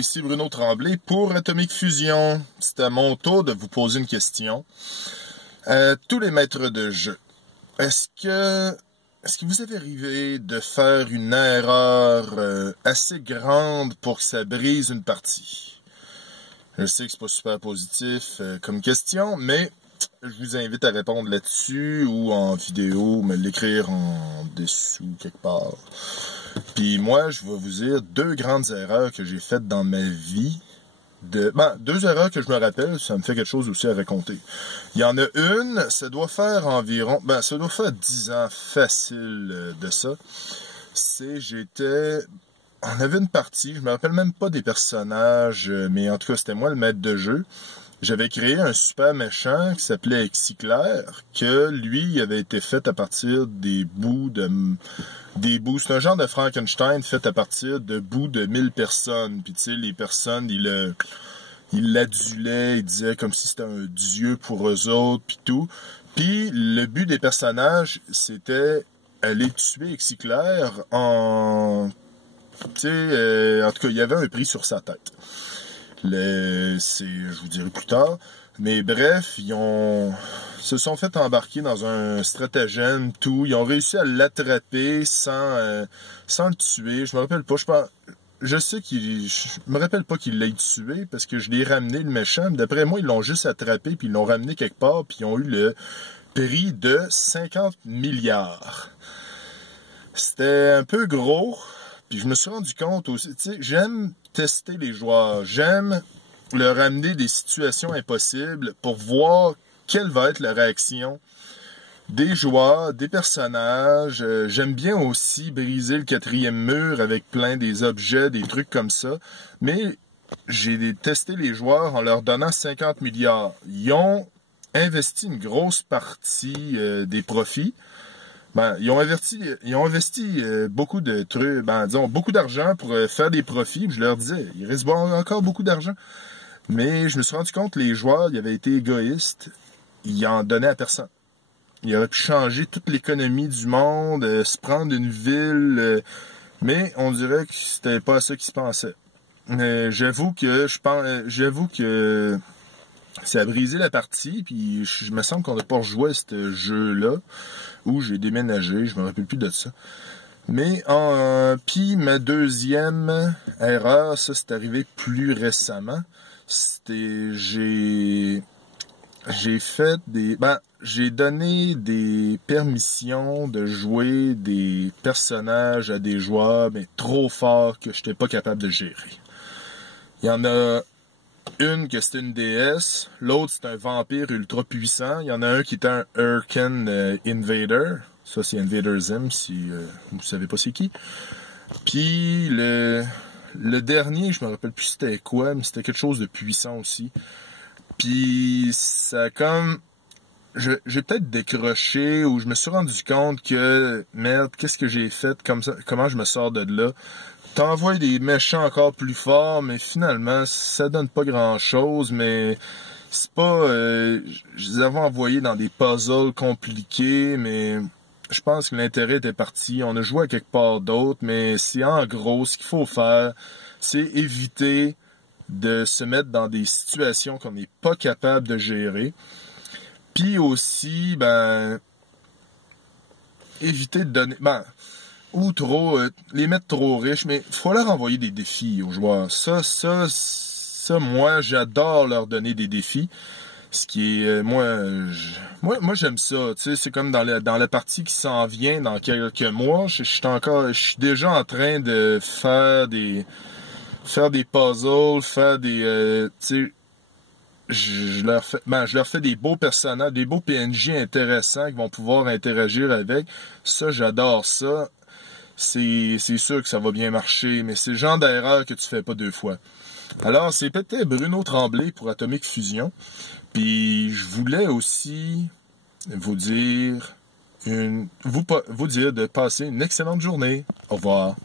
ici Bruno Tremblay pour Atomic Fusion. C'est à mon tour de vous poser une question. Tous les maîtres de jeu, est-ce que vous avez arrivé de faire une erreur assez grande pour que ça brise une partie? Je sais que c'est pas super positif comme question, mais je vous invite à répondre là-dessus ou en vidéo, me l'écrire en dessous quelque part. Puis moi, je vais vous dire deux grandes erreurs que j'ai faites dans ma vie. Deux erreurs que je me rappelle, ça me fait quelque chose aussi à raconter. Il y en a une, ça doit faire environ, ça doit faire 10 ans facile de ça. On avait une partie, je me rappelle même pas des personnages, mais en tout cas, c'était moi le maître de jeu. J'avais créé un super méchant qui s'appelait Exiclair, que lui, il avait été fait à partir des bouts. C'est un genre de Frankenstein fait à partir de bouts de 1000 personnes. Puis tu sais, les personnes, ils l'adulaient, ils disaient comme si c'était un dieu pour eux autres, puis tout. Puis le but des personnages, c'était aller tuer Exiclair en tout cas, il y avait un prix sur sa tête. Je vous dirai plus tard. Mais bref, se sont fait embarquer dans un stratagème, tout. Ils ont réussi à l'attraper sans le tuer. Je me rappelle pas. Je me rappelle pas qu'il l'ait tué parce que je l'ai ramené, le méchant. D'après moi, ils l'ont juste attrapé puis ils l'ont ramené quelque part puis ils ont eu le prix de 50 milliards. C'était un peu gros. Puis je me suis rendu compte aussi, tu sais, j'aime tester les joueurs. J'aime leur amener des situations impossibles pour voir quelle va être la réaction des joueurs, des personnages. J'aime bien aussi briser le quatrième mur avec plein des objets, des trucs comme ça. Mais j'ai testé les joueurs en leur donnant 50 milliards. Ils ont investi une grosse partie des profits. Ils ont investi beaucoup de trucs, beaucoup d'argent pour faire des profits. Je leur disais, il reste encore beaucoup d'argent. Mais je me suis rendu compte que les joueurs, ils avaient été égoïstes. Ils en donnaient à personne. Ils auraient pu changer toute l'économie du monde, se prendre une ville, mais on dirait que c'était pas ça qui se pensait. J'avoue que ça a brisé la partie, puis je me semble qu'on n'a pas rejoué à ce jeu-là, où j'ai déménagé, je me rappelle plus de ça. Mais puis ma deuxième erreur, ça c'est arrivé plus récemment. J'ai donné des permissions de jouer des personnages à des joueurs, mais trop forts que je n'étais pas capable de gérer. Il y en a une que c'était une déesse, l'autre c'est un vampire ultra puissant, il y en a un qui est un Hurricane Invader, ça c'est Invader Zim si vous savez pas c'est qui. Puis le dernier, je me rappelle plus c'était quoi, mais c'était quelque chose de puissant aussi. Puis ça comme j'ai peut-être décroché ou je me suis rendu compte que merde, qu'est-ce que j'ai fait comme ça, comment je me sors de là. T'envoies des méchants encore plus forts, mais finalement, ça donne pas grand-chose, mais c'est pas... je les avais envoyés dans des puzzles compliqués, mais je pense que l'intérêt était parti. On a joué à quelque part d'autre, mais c'est en gros, ce qu'il faut faire, c'est éviter de se mettre dans des situations qu'on n'est pas capable de gérer. Puis aussi, éviter de donner... ou trop, les mettre trop riches, mais il faut leur envoyer des défis aux joueurs. Ça, moi, j'adore leur donner des défis. Ce qui est, moi, j'aime ça. Tu sais, c'est comme dans la partie qui s'en vient dans quelques mois. Je suis déjà en train de faire des puzzles, tu sais, je leur fais des beaux personnages, des beaux PNJ intéressants qui vont pouvoir interagir avec. Ça, j'adore ça. C'est sûr que ça va bien marcher, mais c'est le genre d'erreur que tu fais pas deux fois. Alors, c'est peut-être Bruno Tremblay pour Atomic Fusion. Puis, je voulais aussi vous dire de passer une excellente journée. Au revoir.